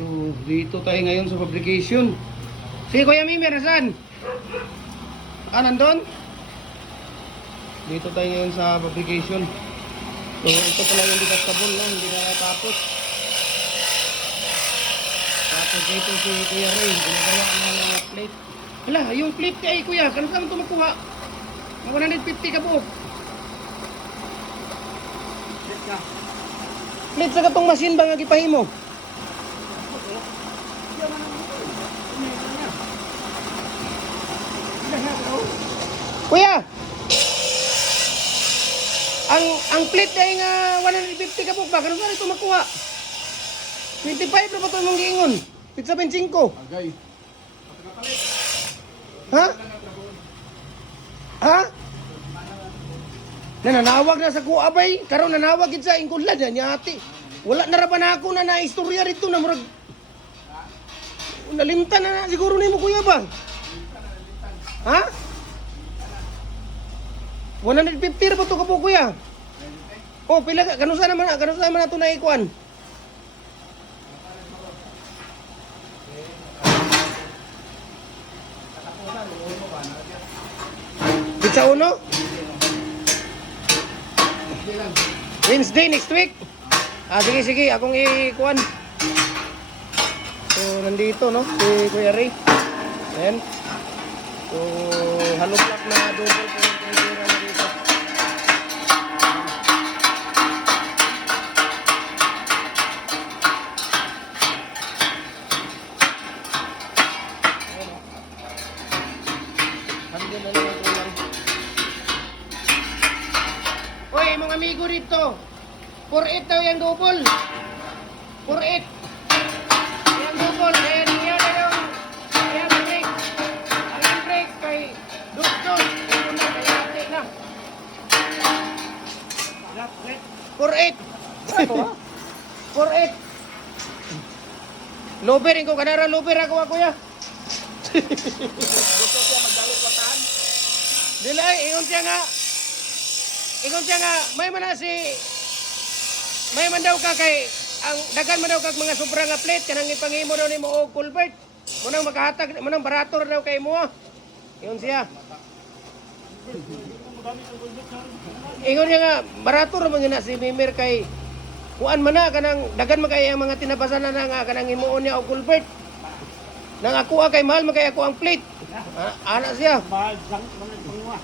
So, dito tayo ngayon sa fabrication. Si Kuya Mimir, saan? Nandun? Dito tayo ngayon sa fabrication. So, ito pala yung detachable, no? Hindi na natapos. Tapos dito si Kuya Ray, ginagawa ng plate. Hala, yung plate kay Kuya, kano saan ito makuha? 150 ka po. Plate sa katong machine ba nga gipahimo? Kuya, ang plate ay nga 150 ka po ba? Kano saan ito makuha? 25 na ba ito mong giingon? Pizza 25. Agay. Ha? Ha? Nananawag na sa kuabay. Karon nanawag gid sa ingkudlad niya ati. Wala na ra ba na ako na naistorya rito na murag nalimtan na siguro nimo kuya ba? Ha? 150 ra ba to ka po kuya? Oh, pila ka kano sa naman nato na ikuan? Pizza uno? Wednesday next week? Sige, akong ikuan. So, nandito, no? Si Kuya Ray. Ayan. So, hollow block na double po yung pintura na dito. Hanggang na lang ito lang. Uy, mga amigo rito. 4-8 daw yung double. 4-8. Yung double. Kaya niya na yung break. Ang break kay dos-dos. Ito na, kaya ate na. 4-8. 4-8. Loberin ko. Kanara lober ako kuya. Gusto siya magdalo platahan. Dila, ingon siya nga, may man daw ka kay, ang dagan man daw kag mga sobra nga plate, kanang ipangimo daw nimo og culvert. Munang makahatag, munang barator daw kay mo. Ingon siya. Ingon niya nga, barator man na si Mimir kay, kuan man na, kanang dagan man kay ang mga tinabasan na nga, kanang himuon niya og culvert. Nang ako kay mahal man kay ako ang plate. Ana siya. Mahal sang mga pangwa.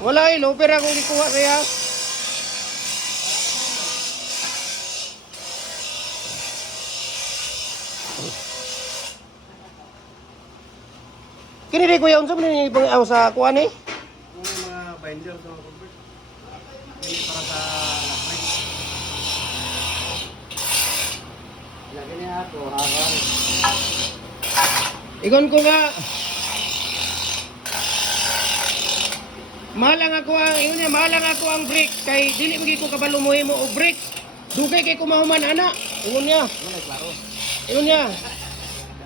Wala loper akong gikuha siya. Kini di kuya unsa man ni pang sa kuan ni? Mga binder sa mga convert. Ini para sa lakmay. Lagi niya ako hagan. Igon ko nga mahal lang ako ang brake kay dili magi ko kabalo mo himo og brake. Dugay kay kumahuman ana. Ingon niya. Wala klaro. Ingon niya.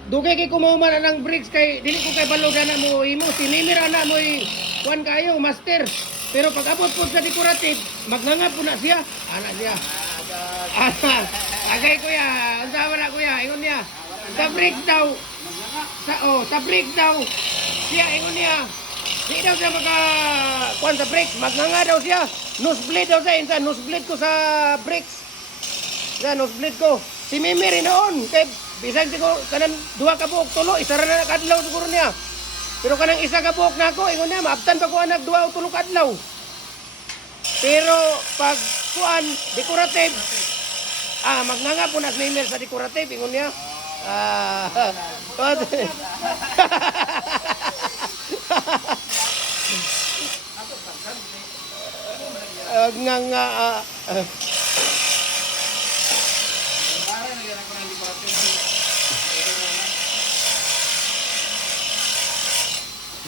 Dugay kay kumahuman anang brakes kay dili ko kay balo na mo himo. Si Mimir ana mo kuan kayo master. Pero pag abot po sa decorative, magnangap po na siya. Ana siya. Agay kuya, unsa man na kuya, ingon niya. Sa brake daw. Sa brake daw. Siya ingon niya. Di daw siya kuan sa brakes, magnanga daw siya. Nosebleed daw siya, insa nosebleed ko sa brakes. Sa nosebleed ko. Si Mimir noon kay bisag siguro kanang duha ka buok tulo, isa ra na kadlaw siguro niya. Pero kanang isa ka buok nako, ingon niya maabtan pa ko anak duha o tulo kadlaw. Pero pag kuan decorative magnanga po na si Mimir sa decorative, ingon niya.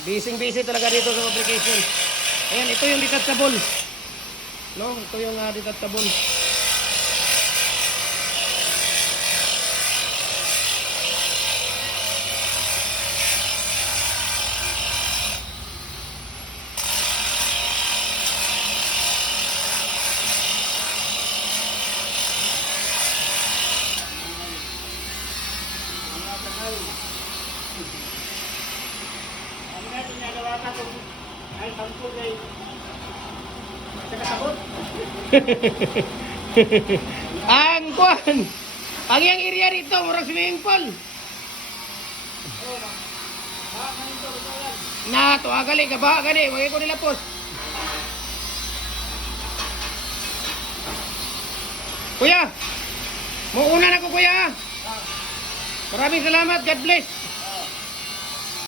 Busy talaga dito sa application. Ayan, ito yung detachable. No, ito yung detachable. Ang nga ginagawa ka kung ay sampul ay sakasabot. Ang kwan. Ang yang area rito, murag swimming pool. Na, tuwa gali, gaba gali, wag ko nila post. Kuya, muuna na ko kuya. Maraming salamat, God bless.